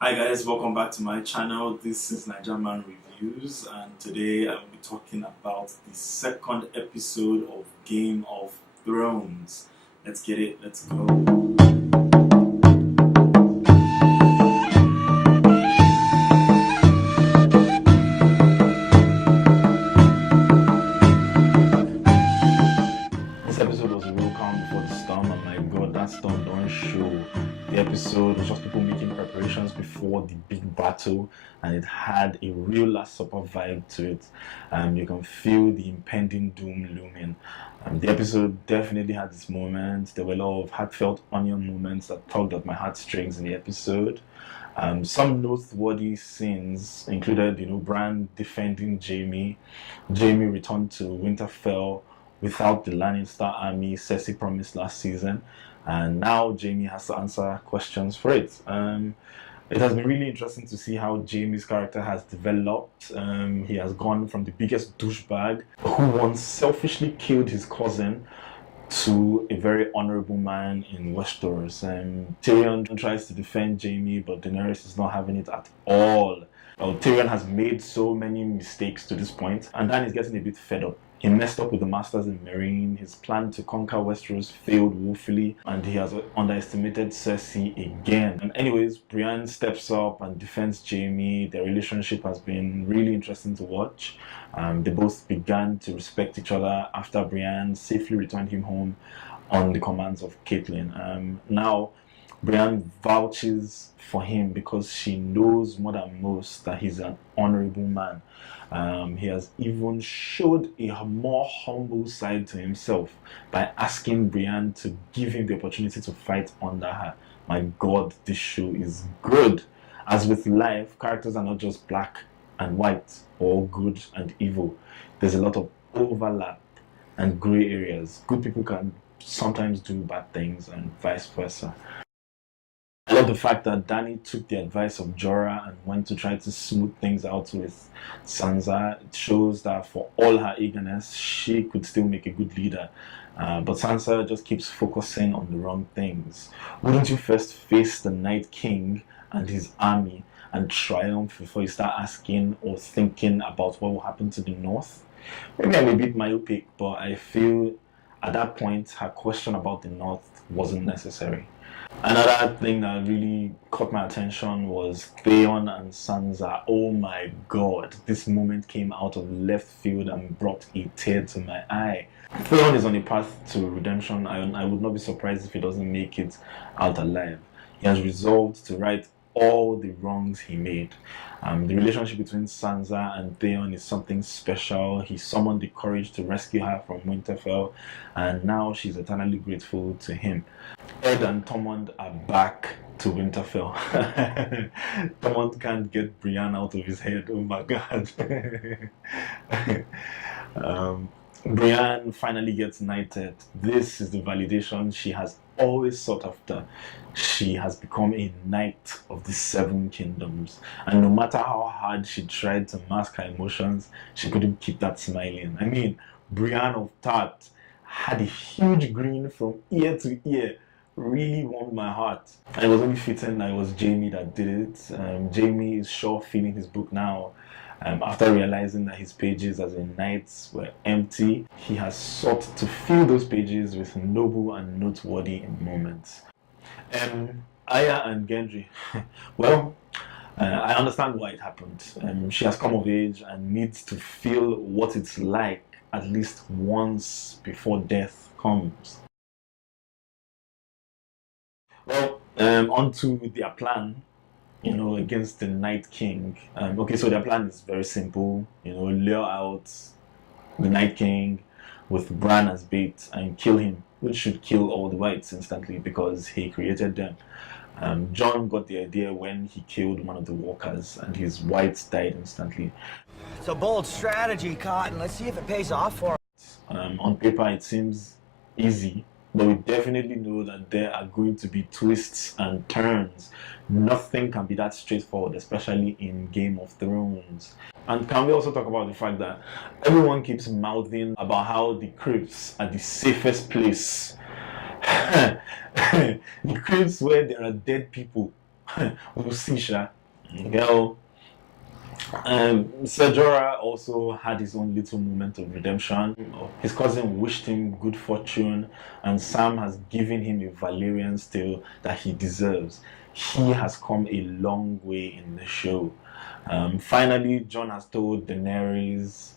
Hi guys, welcome back to my channel. This is NaijaMan Reviews, and today I will be talking about the second episode of Game of Thrones. Let's get it, let's go. This episode was a real calm before the storm, and my god, that storm don't show. The episode was just people making preparations before the big battle, and it had a real Last Supper vibe to it. You can feel the impending doom looming. The episode definitely had its moments. There were a lot of heartfelt onion moments that tugged at my heartstrings in the episode. Some noteworthy scenes included, Bran defending Jaime. Jaime returned to Winterfell without the Lannister army Cersei promised last season, and now Jaime has to answer questions for it. It has been really interesting to see how Jaime's character has developed. He has gone from the biggest douchebag who once selfishly killed his cousin to a very honorable man in Westeros. Tyrion tries to defend Jaime, but Daenerys is not having it at all. Tyrion has made so many mistakes to this point, and Dan is getting a bit fed up. He messed up with the Masters in Meereen, his plan to conquer Westeros failed woefully, and he has underestimated Cersei again. Anyways, Brienne steps up and defends Jaime. Their relationship has been really interesting to watch. They both began to respect each other after Brienne safely returned him home on the commands of Catelyn. Now, Brienne vouches for him because she knows more than most that he's an honorable man. He has even showed a more humble side to himself by asking Brienne to give him the opportunity to fight under her. My god, this show is good. As with life, characters are not just black and white or good and evil. There's a lot of overlap and grey areas. Good people can sometimes do bad things and vice versa. I love the fact that Dany took the advice of Jorah and went to try to smooth things out with Sansa. It shows that for all her eagerness, she could still make a good leader. But Sansa just keeps focusing on the wrong things. Wouldn't you first face the Night King and his army and triumph before you start asking or thinking about what will happen to the North? Maybe I'm a bit myopic, but I feel at that point her question about the North wasn't necessary. Another thing that really caught my attention was Theon and Sansa. Oh my god, this moment came out of left field and brought a tear to my eye. Theon is on a path to redemption. I would not be surprised if he doesn't make it out alive. He has resolved to right all the wrongs he made. The relationship between Sansa and Theon is something special. He summoned the courage to rescue her from Winterfell, and now she's eternally grateful to him. Ed and Tormund are back to Winterfell. Tormund can't get Brienne out of his head. Oh my god. Brienne finally gets knighted. This is the validation she has always sought after. She has become a knight of the Seven Kingdoms, and no matter how hard she tried to mask her emotions, she couldn't keep that smiling. I mean, Brienne of Tarth had a huge grin from ear to ear. Really warmed my heart. And it was only fitting that it was Jaime that did it. Jaime is sure feeling his book now. After realizing that his pages as a knight were empty, he has sought to fill those pages with noble and noteworthy moments. Aya and Gendry. Well, I understand why it happened. She has come of age and needs to feel what it's like at least once before death comes. Well, on to their plan, against the Night King. Okay, so their plan is very simple. Lure out the Night King with Bran as bait and kill him, which should kill all the whites instantly because he created them. John got the idea when he killed one of the walkers, and his whites died instantly. It's a bold strategy, Cotton. Let's see if it pays off for him. On paper, it seems easy, but we definitely know that there are going to be twists and turns. Nothing can be that straightforward, especially in Game of Thrones. And can we also talk about the fact that everyone keeps mouthing about how the crypts are the safest place? The crypts where there are dead people we'll see, Sha. Girl. Ser Jorah also had his own little moment of redemption. His cousin wished him good fortune, and Sam has given him a Valerian steel that he deserves. He has come a long way in the show. Finally, Jon has told Daenerys.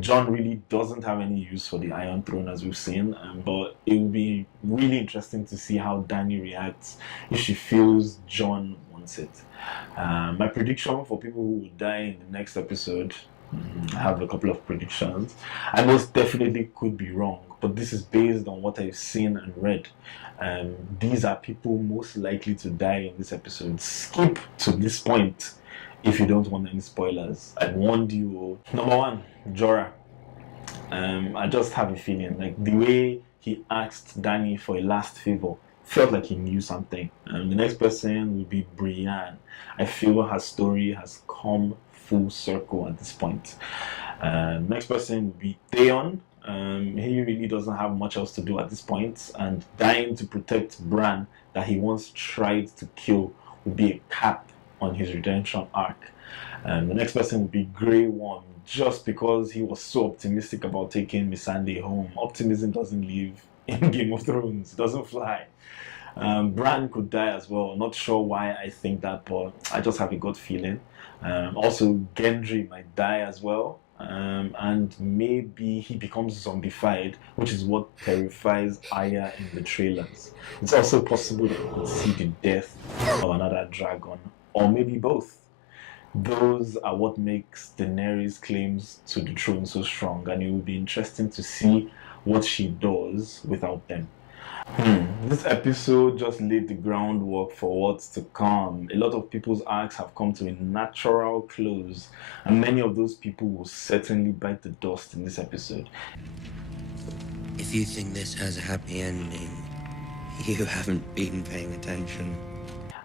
Jon really doesn't have any use for the Iron Throne, as we've seen, but it will be really interesting to see how Dany reacts if she feels Jon wants it. My prediction for people who will die in the next episode, I have a couple of predictions. I most definitely could be wrong, but this is based on what I've seen and read. These are people most likely to die in this episode. Skip to this point if you don't want any spoilers. I warned you. Number one, Jorah. I just have a feeling like the way he asked Dany for a last favor felt like he knew something. The next person will be Brienne. I feel her story has come full circle at this point. Next person will be Theon. He really doesn't have much else to do at this point, and dying to protect Bran that he once tried to kill will be a cap on his redemption arc. The next person will be Grey Worm, just because he was so optimistic about taking Missandei home. Optimism doesn't live in Game of Thrones, it doesn't fly. Bran could die as well. Not sure why I think that, but I just have a gut feeling. Also, Gendry might die as well. And maybe he becomes zombified, which is what terrifies Arya in the trailers. It's also possible that we could see the death of another dragon, or maybe both. Those are what makes Daenerys' claims to the throne so strong, and it will be interesting to see what she does without them. This episode just laid the groundwork for what's to come. A lot of people's arcs have come to a natural close, and many of those people will certainly bite the dust in this episode. If you think this has a happy ending, you haven't been paying attention.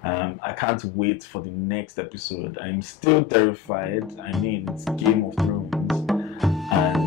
I can't wait for the next episode. I'm still terrified. I mean, it's Game of Thrones, and